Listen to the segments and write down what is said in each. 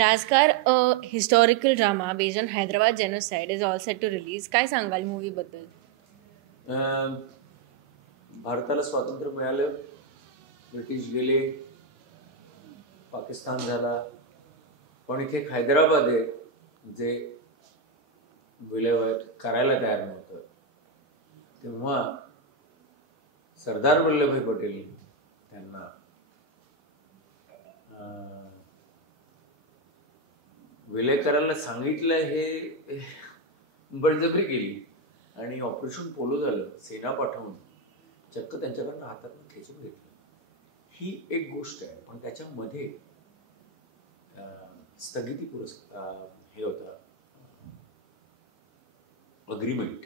राजकार historical drama based on Hyderabad genocide is all set to release. काय सांगाल movie बद्दल? भारताला स्वातंत्र्य मिळालं, ब्रिटिश गेले, पाकिस्तान झाला, पण इथे एक हैदराबाद आहे जे विल्हेवाट करायला तयार नव्हतं. तेव्हा सरदार वल्लभभाई पटेल त्यांना विलय करायला सांगितलं, हे बळजबरी केली आणि ऑपरेशन पोलो झालं. सेना पाठवून चक्क त्यांच्याकडनं हातातून खेचून घेतलं. ही एक गोष्ट आहे, पण त्याच्यामध्ये स्थगिती पुरस्कार हे होता अग्रीमेंट,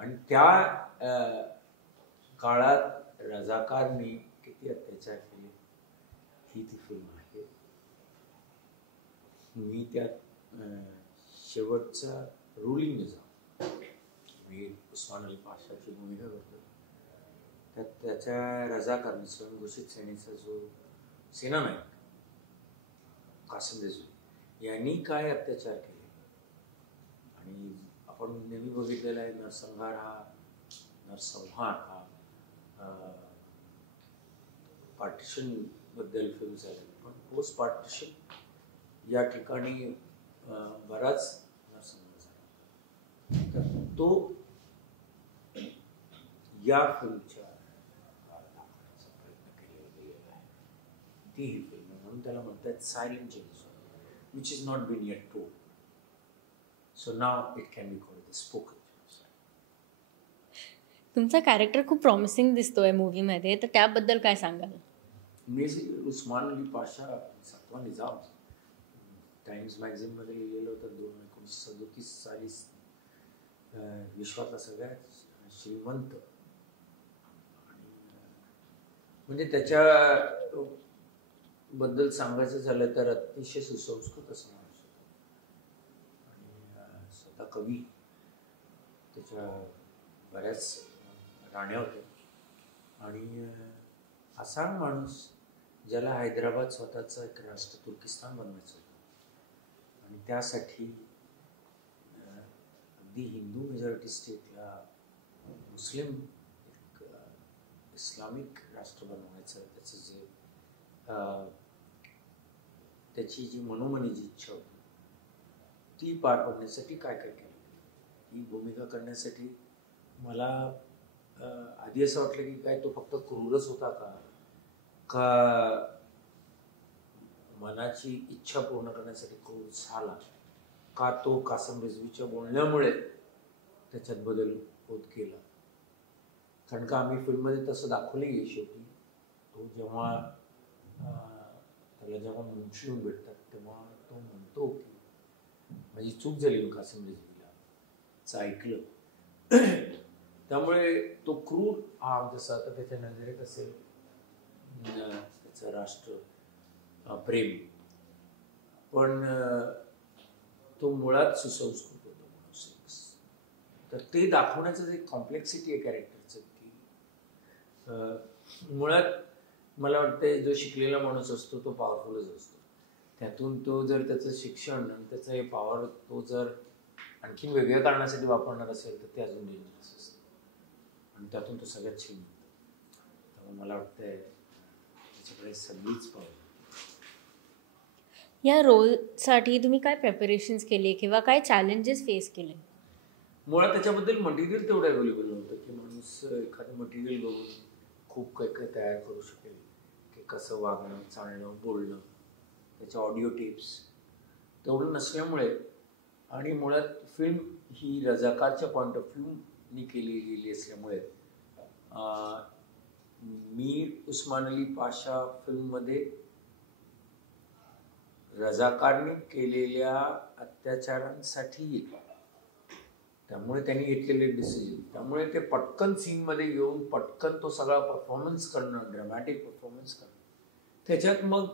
आणि त्या काळात रजाकारनी किती अत्याचार केले ही ती फिल्म आहे. मी त्यात शेवटचा रुलिंग निजाम, मी उस्मान अली पाशाची भूमिका करतो. त्यात त्याच्या रजाकार स्वयंघोषित सेनेचा जो सेनानायक कासिम रिजवी यांनी काय अत्याचार केले, आणि आपण नेहमी बघितलेला आहे नरसंहार हा पार्टिशन बद्दल फिल्म झाली, पण पोस्ट पार्टिशन या ठिकाणी बराच नरसंहार झाला. तर तो या फिल्मच्या दाखवण्याचा प्रयत्न केला गेलेला आहे. ती ही फिल्म, म्हणून त्याला म्हणतात silent genocide, which is not been yet told. So now it can be called the spoken genocide. तुमचा कॅरेक्टर खूप प्रॉमिसिंग दिसतोय मूवीमध्ये, तर त्याबद्दल काय सांगाल? मी उस्मान अली पाशा, 7वा निजाम, टाइम्स मॅगझिनमध्ये लिहिलेलं होतं 1937 साली. विश्वातला सगळ्यात श्रीमंत, म्हणजे त्याच्या बद्दल सांगायचं झालं तर अतिशय सुसंस्कृत असं माणूस होता, आणि स्वतः कवी. त्याच्या बऱ्याच राण्या होत्या, आणि असा माणूस ज्याला हैदराबाद स्वतःचं एक राष्ट्र तुर्किस्तान बनवायचं होतं, आणि त्यासाठी अगदी हिंदू मेजॉरिटी स्टेटला मुस्लिम एक इस्लामिक राष्ट्र बनवायचं, त्याचं जे त्याची जी मनोमनी जी इच्छा होती ती पार पडण्यासाठी काय काय केलं, ही भूमिका करण्यासाठी मला आधी असं वाटलं की काय तो फक्त क्रूरच होता का मनाची इच्छा पूर्ण करण्यासाठी क्रूर झाला, का तो कासिम रिजवीच्या बोलण्यामुळे त्याच्यात बदल होत गेला. कारण का आम्ही फिल्ममध्ये तसं दाखवलंही. शेवटी तो जेव्हा त्याला जेव्हा मुंशी भेटतात तेव्हा तो म्हणतो की माझी चूक झाली कासिम रिजवीला ऐकलं. त्यामुळे तो क्रूर हा जसा आता त्याच्या नजरेत असेल त्याचं राष्ट्र प्रेम, पण तो मुळात सुसंस्कृत होतो माणूस. तर ते दाखवण्याचं जे कॉम्प्लेक्सिटी आहे कॅरेक्टरचं, की मुळात मला वाटतं जो शिकलेला माणूस असतो तो पॉवरफुलच असतो. त्यातून तो जर त्याचं शिक्षण आणि त्याचं हे पॉवर तो जर आणखीन वेगळ्या कारणासाठी वापरणार असेल तर ते अजून डेंजरस असतं, आणि त्यातून तो सगळ्यात छीन होतो. त्यामुळे मला वाटतंय त्याच्याकडे सगळीच पाहिजे. या रोलसाठी तुम्ही काय प्रिपरेशन्स केले किंवा काय चॅलेंजेस फेस केले? मुळात त्याच्याबद्दल मटेरियल तेवढं अवेलेबल नव्हतं की माणूस एखादं मटेरियल बघून खूप काही काही तयार करू शकेल, की कसं वागणं, चालणं, बोलणं, त्याच्या ऑडिओ टिप्स तेवढं नसल्यामुळे, आणि मुळात फिल्म ही रजाकारच्या पॉईंट ऑफ व्ह्यूनी केली गेली असल्यामुळे मीर उस्मान अली पाशा फिल्ममध्ये रजाकारने केलेल्या अत्याचारांसाठी येतो. त्यामुळे त्यांनी घेतलेले डिसिजन, त्यामुळे ते पटकन सीनमध्ये येऊन पटकन तो सगळा परफॉर्मन्स करणं, ड्रॅमॅटिक परफॉर्मन्स करणं, त्याच्यात मग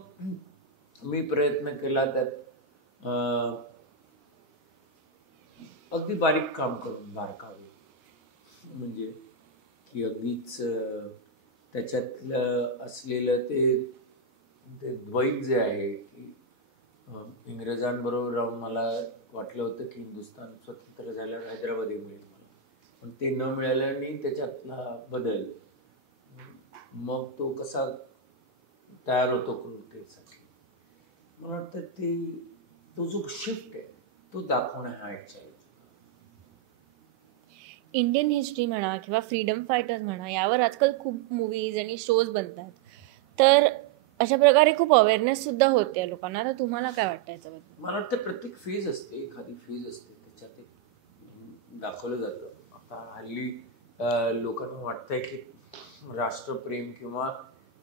मी प्रयत्न केला. त्यात अगदी बारीक काम करून, बारकावे, म्हणजे की अगदीच त्याच्यातलं असलेलं ते द्वैत जे आहे की इंग्रजांबरोबर राहून मला वाटलं होतं की हिंदुस्थान स्वतंत्र झाल्यावर हैदराबाद मिळेल मला, पण ते न मिळाल्याने त्याच्यातला बदल मग तो कसा तयार होतो क्रूरतेसाठी, मला वाटतं तो जो शिफ्ट आहे तो दाखवणं हा एक चॅलेंज. इंडियन हिस्ट्री म्हणा किंवा फ्रीडम फायटर्स म्हणा, यावर आजकाल खूप मूवीज आणि शोज बनतात, तर अशा प्रकारे खूप अवेअरनेस सुद्धा होते लोकांना. तर तुम्हाला काय वाटतं याच्याबद्दल? मला वाटतं प्रत्येक फेज असते, एखादी फेज असते त्याच्यात दाखवलं जातं. आता हल्ली लोकांना वाटतंय की राष्ट्रप्रेम किंवा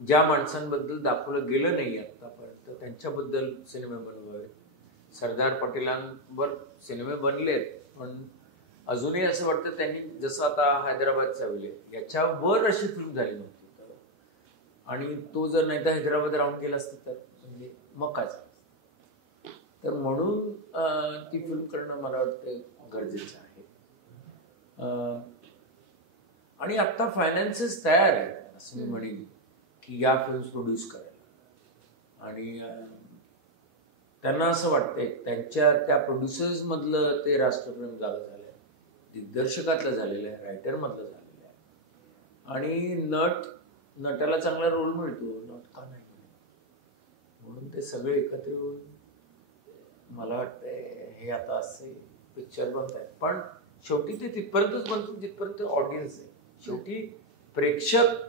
ज्या माणसांबद्दल दाखवलं गेलं नाही आतापर्यंत त्यांच्याबद्दल सिनेमे बनवावेत. सरदार पटेलांवर सिनेमे बनलेत, पण अजूनही असं वाटतं त्यांनी जसं आता हैदराबादचा विलेज याच्यावर अशी फिल्म झाली नव्हती. आणि तो जर नाही तर हैदराबाद राहून गेला असतं तर म्हणजे मग काय झालं. तर म्हणून ती फिल्म करणं मला वाटतं गरजेचं आहे. आणि आता फायनान्सेस तयार आहेत असं मी म्हणेन की या फिल्म्स प्रोड्यूस करायला. आणि त्यांना असं वाटतंय त्यांच्या त्या प्रोड्युसर्स मधलं ते राष्ट्रप्रेम जागा झालंय, दिग्दर्शकातलं झालेलं आहे, रायटर मधलं झालेलं आहे. आणि नटाला चांगला रोल मिळतो, नट का नाही, म्हणून ते सगळे एकत्र येऊन मला वाटतंय हे आता असे पिक्चर बनत आहेत. पण शेवटी ते तिथपर्यंतच बनतो जिथपर्यंत ऑडियन्स आहे. शेवटी प्रेक्षक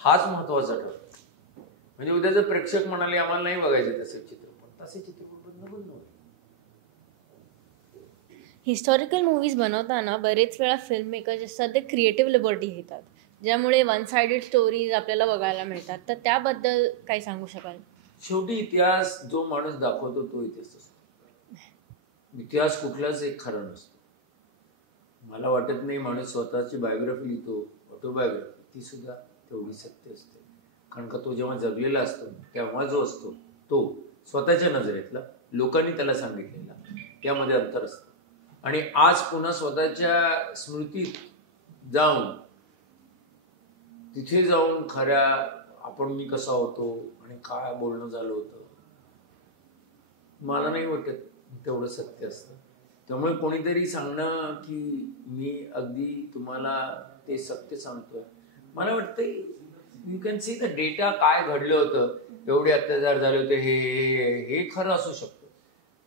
हाच महत्वाचा ठरतो. म्हणजे उद्या जर प्रेक्षक म्हणाले आम्हाला नाही बघायचे तसे चित्रपट, तसे चित्रपट बंद होईल. हिस्टॉरिकल मूवीज बनवताना बरेच वेळा फिल्म मेकर जे असतात ते क्रिएटिव्ह लिबर्टी घेतात, ज्यामुळे वन साइडेड स्टोरीज आपल्याला बघायला मिळतात. तर त्याबद्दल काय सांगू शकाल? शेवटी इतिहास जो माणूस दाखवतो तो इतिहास असतो. इतिहास कुठलाच एक खरा नसतो. मला वाटत नाही माणूस स्वतःची बायोग्राफी लिहितो, ऑटोबायोग्राफी, ती सुद्धा तेवढी सत्य असते. कारण का तो जेव्हा जगलेला असतो तेव्हा जो असतो तो स्वतःच्या नजरेतला, लोकांनी त्याला सांगितलेला, त्यामध्ये अंतर असतं. आणि आज पुन्हा स्वतःच्या स्मृतीत जाऊन तिथे जाऊन खऱ्या आपण मी कसा होतो आणि काय बोलणं झालं होतं, मला नाही वाटत तेवढं सत्य असतं. त्यामुळे कोणीतरी सांगणं की मी अगदी तुम्हाला ते सत्य सांगतोय, मला वाटतं you can see the data, काय घडलं होतं, एवढे अत्याचार झाले होते, हे खरं असू शकतं,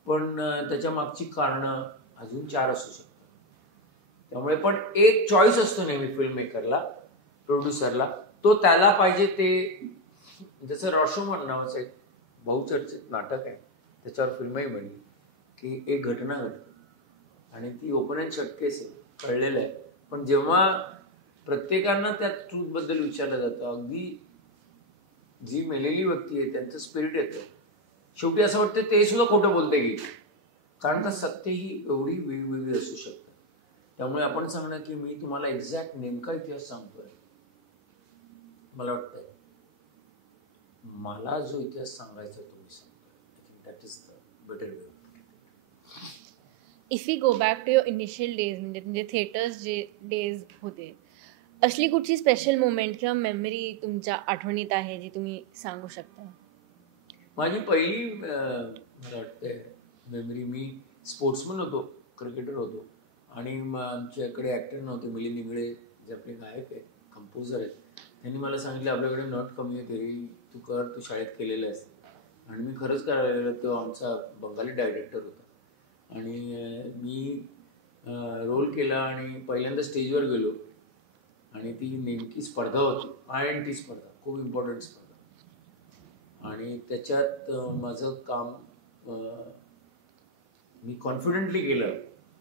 पण त्याच्या मागची कारणं अजून 4 असू शकतात. त्यामुळे पण एक चॉईस असतो नेहमी फिल्म मेकरला, प्रोड्युसरला, तो त्याला पाहिजे ते. जसं रॉशोमन नावाचं एक बहुचर्चित नाटक आहे, त्याच्यावर फिल्मही बनली की एक घटना घडली आणि ती ओपन अँड शट केस आहे, कळलेलं आहे. पण जेव्हा प्रत्येकांना त्या ट्रूथ बद्दल विचारलं जातं, अगदी जी मेलेली व्यक्ती आहे त्यांचं स्पिरिट येतं, शेवटी असं वाटतं ते सुद्धा खोटं बोलते की, कारण का सत्य ही एवढी वेगवेगळी असू शकतात. त्यामुळे आपण सांगणं की मी तुम्हाला एक्झॅक्ट नेमका इतिहास सांगतोय, मला वाटतंय मला जो इतिहास सांगायचा तो मी सांगतोय. I think that is the better way. If you go back to your initial days, म्हणजे थिएटर्स जे डेज होते, असली कुठची स्पेशल मोमेंट किंवा मेमरी तुमच्या आठवणीत आहे जी तुम्ही सांगू शकता? माझी पहिली मला वाटतंय मेमरी, मी स्पोर्ट्समन होतो, क्रिकेटर होतो आणि आमच्याकडे ॲक्टर नव्हते. मिलिंद इंगळे जे आपले गायक आहेत, कंपोजर आहेत, त्यांनी मला सांगितलं आपल्याकडे नट कमी आहे, तरी तू कर, तू शाळेत केलेलं आहेस. आणि मी खरंच करायला गेलो. तो आमचा बंगाली डायरेक्टर होता आणि मी रोल केला आणि पहिल्यांदा स्टेजवर गेलो आणि ती नेमकी स्पर्धा होती, INT स्पर्धा, खूप इम्पॉर्टंट स्पर्धा. आणि त्याच्यात माझं काम मी कॉन्फिडेंटली केलं,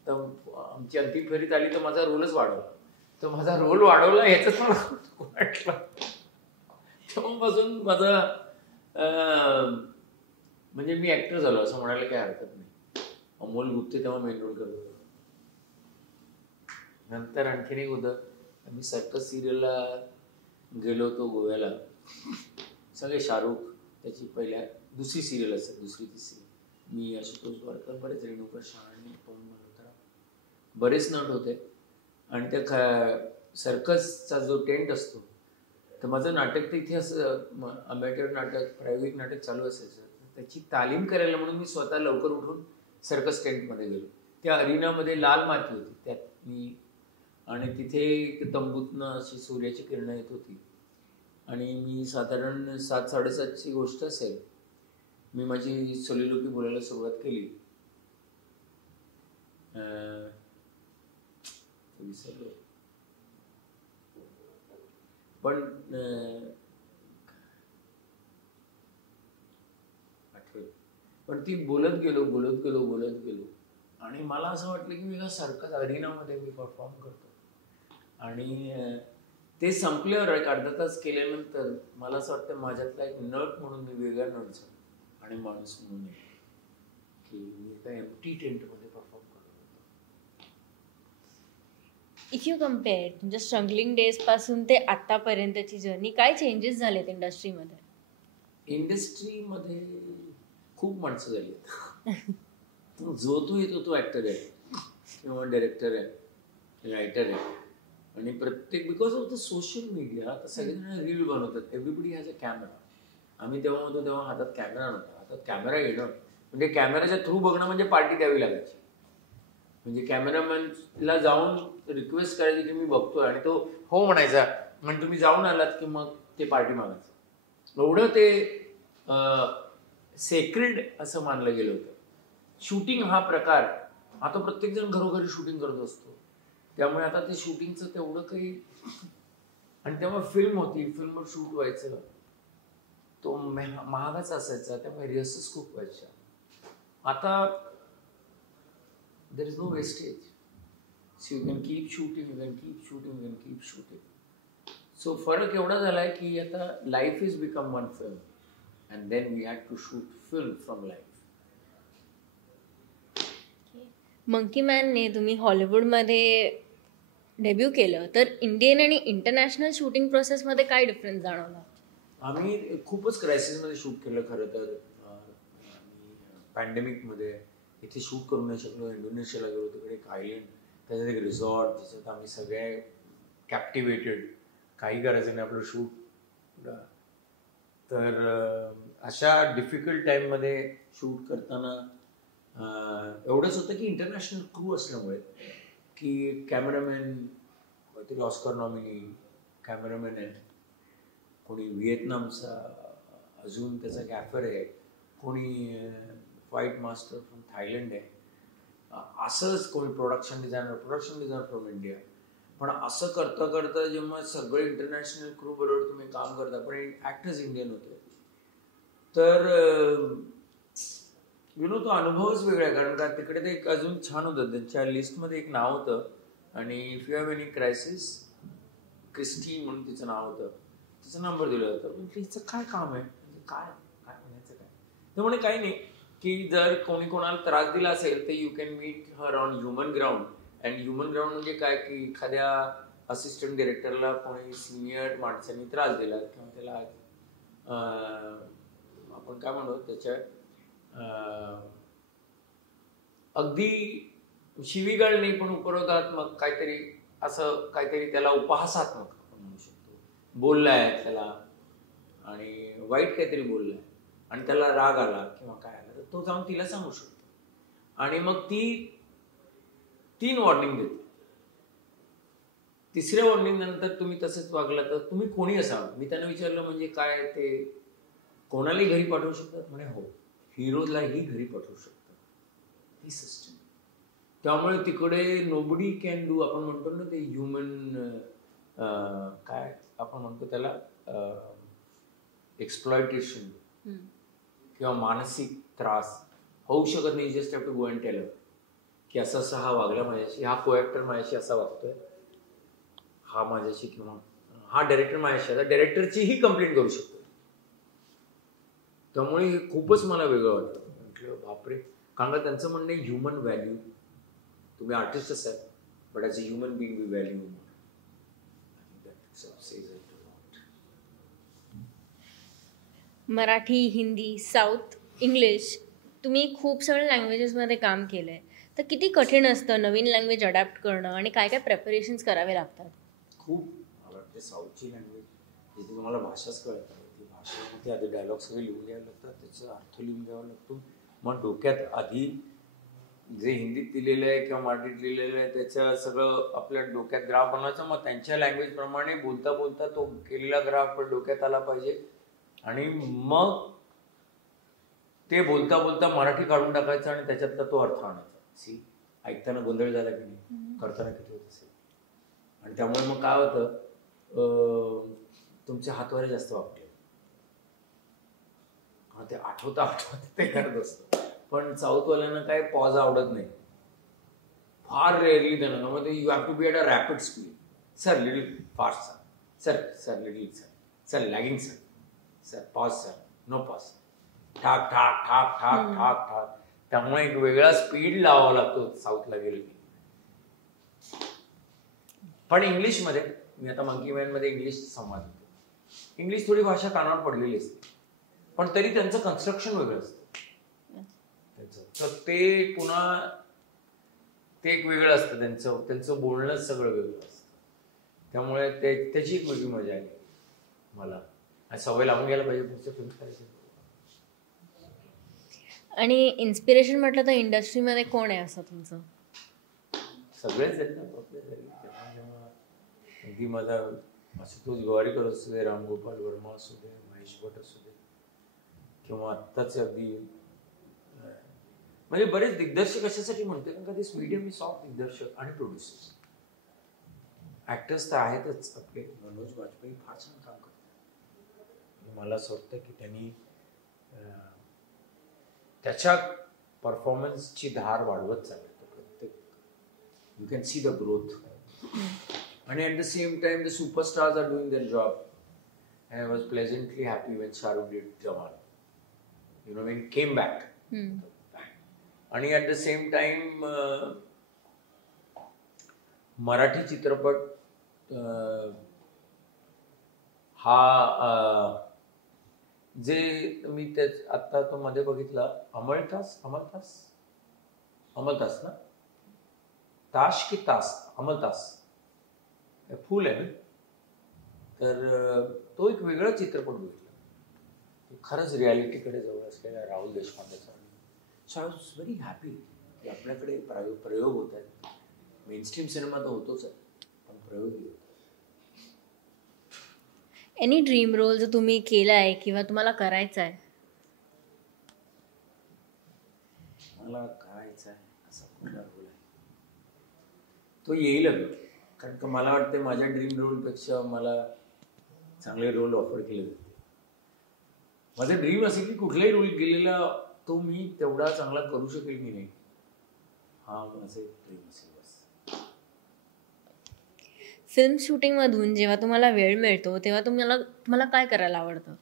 तर आमची अंतिम फेरीत आली तर माझा रोलच वाढवला. तर माझा रोल वाढवला ह्याच्यात मला वाटलं. तेव्हापासून माझा म्हणजे मी ऍक्टर झालो असं म्हणायला काही हरकत नाही. अमोल गुप्ते तेव्हा मेन रोल करत होता. नंतर आणखीन एक होतं, मी सर्कस सिरियलला गेलो होतो गोव्याला, सगळे शाहरुख, त्याची दुसरी सिरियल असेल, दुसरी तिसरी, मी आशुतोष द्वारकर, बरेच रेणुका शहाणे, पवन मल्होत्रा, बरेच नट होते. आणि त्या सर्कसचा जो टेंट असतो, तर माझं नाटक तर इथे असं अमॅटर नाटक, प्रायोगिक नाटक चालू असायचं. त्याची तालीम करायला म्हणून मी स्वतः लवकर उठून सर्कस टेंटमध्ये गेलो. त्या अरिनामध्ये लाल माती होती, त्यात मी, आणि तिथे तंबूतनं अशी सूर्याची किरणं येत होती, आणि मी साधारण 7-7:30ची गोष्ट असेल, मी माझी सोलिलोकी बोलायला सुरुवात केली. विसरलो, पण आठवत, पण ती बोलत गेलो आणि मला असं वाटलं की मी सारखंच अरिनामध्ये मी परफॉर्म करतो. आणि ते संपल्यावर एक अर्धा तास केल्यानंतर मला असं वाटतं माझ्यातला एक नट म्हणून मी वेगळा नट झालो आणि माणूस म्हणून की मी एका एम्प्टी टेंटमध्ये परफॉर्म करत होतो. इफ यू कम्पेअर तुमच्या स्ट्रगलिंग डेज पासून ते आतापर्यंतची जर्नी, काय चेंजेस झालेत इंडस्ट्रीमध्ये? इंडस्ट्रीमध्ये खूप माणसं झाली आहेत. जो तो येतो तो ॲक्टर आहे किंवा डायरेक्टर आहे, रायटर आहे, आणि प्रत्येक because of the social media आता सगळेजण रील बनवतात. Everybody has a camera. आम्ही तेव्हा होतो तेव्हा हातात कॅमेरा नव्हता. हातात कॅमेरा येणं म्हणजे कॅमेराच्या थ्रू बघणं म्हणजे पार्टी द्यावी लागायची. म्हणजे कॅमेरामॅनला जाऊन रिक्वेस्ट करायची की मी बघतोय, आणि तो हो म्हणायचा, म्हणजे तुम्ही जाऊन आलात की मग ते पार्टी मागायचं. एवढं ते सेक्रेड असं मानलं गेलं होतं. शूटिंग हा प्रकार आता प्रत्येकजण घरोघरी शूटिंग करत असतो, त्यामुळे आता ते शूटिंगचं तेवढं काही, आणि तेव्हा फिल्म होती, फिल्मवर शूट व्हायचं, तो महागाचा असायचा, त्यामुळे रिहर्सल्स खूप व्हायच्या. आता there is no wastage, so you can keep shooting. So फरक एवढा झालाय की आता life is become one film and then we had to shoot film from life. Monkey मॅनने तुम्ही हॉलिवूडमध्ये डेब्यू केलं, तर इंडियन आणि इंटरनॅशनल शूटिंग प्रोसेसमध्ये काय डिफरन्स जाणवला? आम्ही खूपच क्रायसिसमध्ये शूट केलं खरं तर. पॅन्डेमिकमध्ये इथे शूट करू नाही शकलो. इंडोनेशियाला गेलो, तिकडे एक आयलंड, त्याच्यात एक रिसॉर्ट, त्याच्यात आम्ही सगळे कॅप्टिवेटेड, काही करायचं नाही आपलं शूट. तर अशा डिफिकल्ट टाईममध्ये शूट करताना एवढंच होतं की इंटरनॅशनल क्रू असल्यामुळे, की कॅमेरामॅन काहीतरी ऑस्कर नॉमिनी कॅमेरामॅन आहे, कोणी व्हिएतनामचा अजून त्याचा गॅफर आहे, कोणी फाईट मास्टर फ्रॉम थायलंड आहे, असंच कोणी प्रोडक्शन डिझायनर फ्रॉम इंडिया. पण असं करता करता जेव्हा सगळे इंटरनॅशनल क्रू बरोबर तुम्ही काम करता, पण ॲक्टर्स इंडियन होते, तर तो अनुभवच वेगळा आहे. कारण का तिकडे ते एक अजून छान होतं, त्यांच्या लिस्टमध्ये एक नाव होतं, आणि if you have any crisis, Christie म्हणून तिचं नाव होतं, तिचा नंबर दिला होता. हिचं काय काम आहे, म्हणजे काय म्हणायचं काय, तर म्हणे काही नाही, की जर कोणी कोणाला त्रास दिला असेल तर you can meet her on human ground. And human ground म्हणजे काय, की एखाद्या असिस्टंट डिरेक्टरला कोणी सिनियर माणसांनी त्रास दिला किंवा त्याला आपण काय म्हणतो त्याच्या अगदी शिवीगाळ नाही, पण उपरोधात्मक काहीतरी, असं काहीतरी त्याला उपहासात्मक आपण म्हणू शकतो, बोललाय त्याला आणि वाईट काहीतरी बोललाय आणि त्याला राग आला किंवा काय आला, तर तो जाऊन तिला सांगू शकतो. आणि मग ती 3 वॉर्निंग देते. तिसऱ्या वॉर्निंग नंतर तुम्ही तसंच वागला तर तुम्ही कोणी असावं. मी त्यांना विचारलं म्हणजे काय, ते कोणालाही घरी पाठवू शकतात म्हणे. हो, हिरोलाही घरी पाठवू शकतात, ही सिस्टम. त्यामुळे तिकडे नोबडी कॅन डू, आपण म्हणतो ना ते ह्युमन काय आपण म्हणतो त्याला, एक्सप्लॉयटेशन किंवा मानसिक त्रास होऊ शकत नाही. Just have to go and tell him की असं असं हा वागला माझ्याशी, हा को ॲक्टर माझ्याशी असा वागतोय, हा माझ्याशी, किंवा हा डायरेक्टर माझ्याशी, आता डायरेक्टरचीही कंप्लेंट करू शकतो. त्यामुळे हे खूपच मला वेगळं वाटतं. म्हटलं बापरे, कारण का त्यांचं म्हणणं आहे ह्युमन व्हॅल्यू, तुम्ही आर्टिस्ट असाल but as a human being we value. Marathi, Hindi, south, English, तुम्ही खूप सगळ्या लँग्वेजेसमध्ये काम केलं आहे, तर किती कठीण असतं नवीन लँग्वेज अडॅप्ट करणं आणि काय काय प्रेपरेशन्स करावे लागतात? खूप. मला वाटते साऊथची लँग्वेज जिथे तुम्हाला भाषाच कळत नाही, ती भाषा ते आधी डायलॉग सगळे लिहून घ्यावे लागतात, त्याचा अर्थ लिहून घ्यावा लागतो. मग डोक्यात आधी जे हिंदीत लिहिलेलं आहे किंवा मराठीत लिहिलेलं आहे त्याचं सगळं आपल्या डोक्यात ग्राफ बनवायचा. मग त्यांच्या लँग्वेजप्रमाणे बोलता बोलता तो केलेला ग्राफ डोक्यात आला पाहिजे आणि मग ते बोलता बोलता मराठी काढून टाकायचं आणि त्याच्यातला तो अर्थ आणायचा. सी, ऐकताना गोंधळ झाला की नाही, करताना किती होत असेल. आणि त्यामुळे मग काय होतं, तुमचे हातवारे जास्त वापरले, ते आठवता ते करत असतं. पण साऊथवाल्यांना काय पॉज आवडत नाही, फार रेअरली त्यांना. मग you have to be at a rapid speed. Sir little fast sir, sir little sir lagging sir pause sir, no pause, ठाक ठाक ठाक ठाक ठाक ठाक. त्यामुळे एक वेगळा स्पीड लावावा लागतो साऊथला गेलो की. पण इंग्लिशमध्ये मी आता मंकी मॅनमध्ये इंग्लिश संवाद होतो. इंग्लिश थोडी भाषा कानावर पडलेली असते, पण तरी त्यांचं कन्स्ट्रक्शन वेगळं असतं त्यांचं. तर ते पुन्हा ते एक वेगळं असतं, त्यांचं बोलणंच सगळं वेगळं असतं. त्यामुळे त्याची एक वेगळी मजा आहे मला. सवय लावून घ्यायला पाहिजे पुढचं फिल्म करायचं. आणि इन्स्पिरेशन म्हटलं तर इंडस्ट्रीमध्ये कोण आहे असं तुमचं? सगळेच आहेत ना आपल्या घरी. अगदी माझा आशुतोष गोवारीकर असू दे, रामगोपाल वर्मा असू दे, महेश भट असू दे, किंवा आत्ताच अगदी म्हणजे बरेच दिग्दर्शक अशासाठी म्हणते कारण का दिस मीडियम इज ऑफ दिग्दर्शक आणि प्रोड्युसर्स. ऍक्टर्स तर आहेतच आपले. मनोज वाजपेयी फार छान काम करतात. मला असं वाटतं की त्यांनी त्याच्या परफॉर्मन्सची धार वाढवत चालली. प्रत्येक you can see the growth. आणि at the same time the superstars are doing their job. I was pleasantly happy when Shahrukh did Jawan, you know, when came back. आणि at the same time Marathi चित्रपट हा जे मी आत्ता तो मध्ये बघितला, अमलतास ना, ताश की तास, अमलतास फुल आहे ना. तर तो एक वेगळा चित्रपट बघितला, खरंच रियालिटीकडे जवळ असलेला राहुल देशपांडेचा. So I was very happy की आपल्याकडे प्रयोग होत आहेत. मेनस्ट्रीम सिनेमा तर होतोच आहे, पण प्रयोगही होत. एनी ड्रीम रोल जो तुम्ही केला आहे किंवा तुम्हाला करायचा आहे? मला करायचा आहे असा कुठला रोल आहे तो येईलच. कारण का मला वाटतं माझ्या ड्रीम रोलपेक्षा मला चांगले रोल ऑफर केले जाते. माझं ड्रीम असेल की कुठलाही रोल केलेला तो मी तेवढा चांगला करू शकेल की नाही, हा माझं एक ड्रीम असेल बस. फिल्म शूटिंगमधून जेव्हा तुम्हाला वेळ मिळतो तेव्हा तुम्हाला काय करायला आवडतं?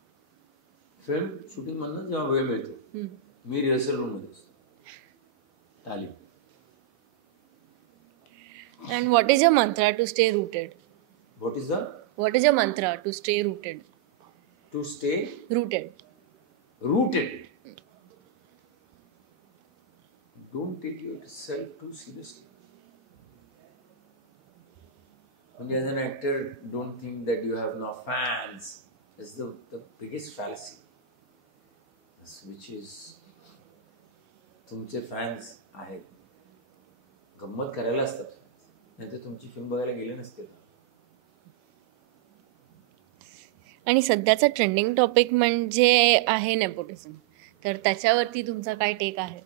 फिल्म शूटिंगमधून जेव्हा वेळ मिळतो मी रिहर्सल रूममध्ये असतो, तालीम. And what is your mantra to stay rooted? What is your mantra to stay rooted? To stay rooted. Don't take yourself too seriously. And as an actor, don't think that you have no fans. That's the biggest fallacy. Which is, तुमचे fans आहेत, गंमत करायला असतात, नाही तर तुमची film बघायला गेले नसते. आणि सध्याचा ट्रेंडिंग टॉपिक म्हणजे आहे नेपोटिझम, तर त्याच्यावरती तुमचा काय टेक आहे?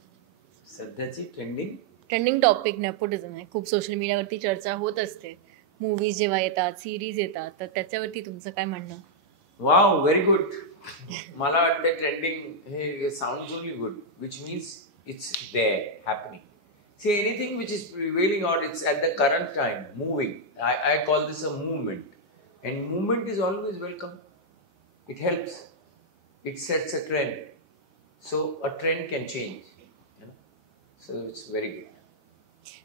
सध्याची ट्रेंडिंग टॉपिक नेपोटिझम आहे, खूप सोशल मीडियावरती चर्चा होत असते. मूवीज जेव्हा येतात, सिरीज येतात, तर त्याच्यावरती तुमचं काय म्हणणं? Wow, very good. मला वाटतं ट्रेंडिंग हे sounds only good, which means it's there happening. See, anything which is prevailing or it's at the current time, moving. I call this a movement. And movement is always welcome. It helps. It sets a trend. So a trend can change. You know? So it's very good.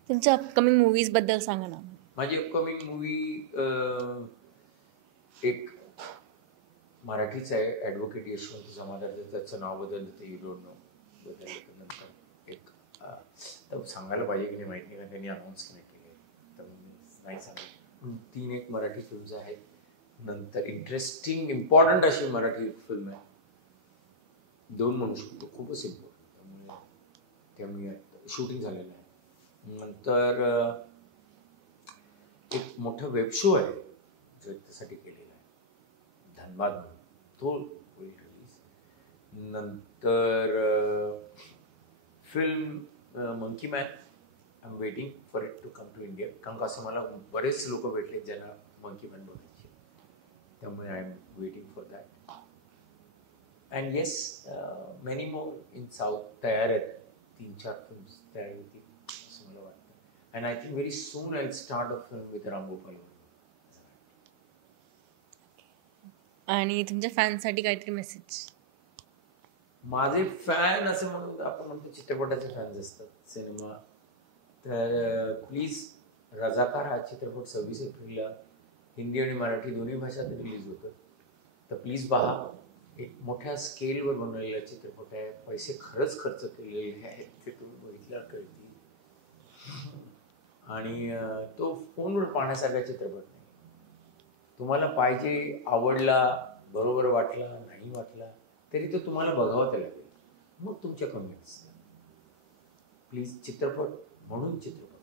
तुमच्या upcoming movies बद्दल सांगा ना. माझी upcoming movie एक मराठीच आहे, advocate Yashwant जमादार. त्याचं नाव बदललं ते यू डोंट नो. बदलल्यानंतर एक तर सांगायला पाहिजे की नाही माहिती नाही, कारण त्यांनी अनाऊन्स नाही केले तर नाही सांगितलं. 3 एक मराठी फिल्म्स आहेत. नंतर इंटरेस्टिंग इम्पॉर्टंट अशी मराठी फिल्म आहे 2 म्हणू शकतो, खूपच सिम्पल. त्यामुळे शूटिंग झालेलं आहे. नंतर एक मोठा वेब शो आहे जो त्यासाठी केलेला आहे, धनबाद म्हणून, तो होईल रिलीज. नंतर film Monkey Man, I am waiting for it to come to India. कारण का असं मला बरेच लोक भेटले ज्यांना मंकी मॅन बघायचे, त्यामुळे I am waiting for that. And yes, many more in south तयार आहेत, 3-4 फिल्म्स तयार होतील असं मला वाटतं. And I think very soon I start a film with Ram Gopal. आणि तुमच्या फॅन्ससाठी काहीतरी मेसेज? माझे फॅन असं म्हणून आपण म्हणतो चित्रपटाचे फॅन्स असतात, सिनेमा. तर प्लीज, रजाकार हा चित्रपट 26 एप्रिलला हिंदी आणि मराठी दोन्ही भाषात रिलीज होतं, तर प्लीज पहा. एक मोठ्या स्केलवर बनवलेला चित्रपट आहे, पैसे खरंच खर्च केलेले आहेत, ते तुम्ही बघितल्यावर कळतील. आणि तो फोनवर पाहण्यासारखा चित्रपट नाही. तुम्हाला पाहिजे, आवडला, बरोबर वाटला, नाही वाटला, तरी तो तुम्हाला बघावा लागेल, मग तुमच्या कमेंट्स. प्लीज, चित्रपट म्हणून चित्रपट.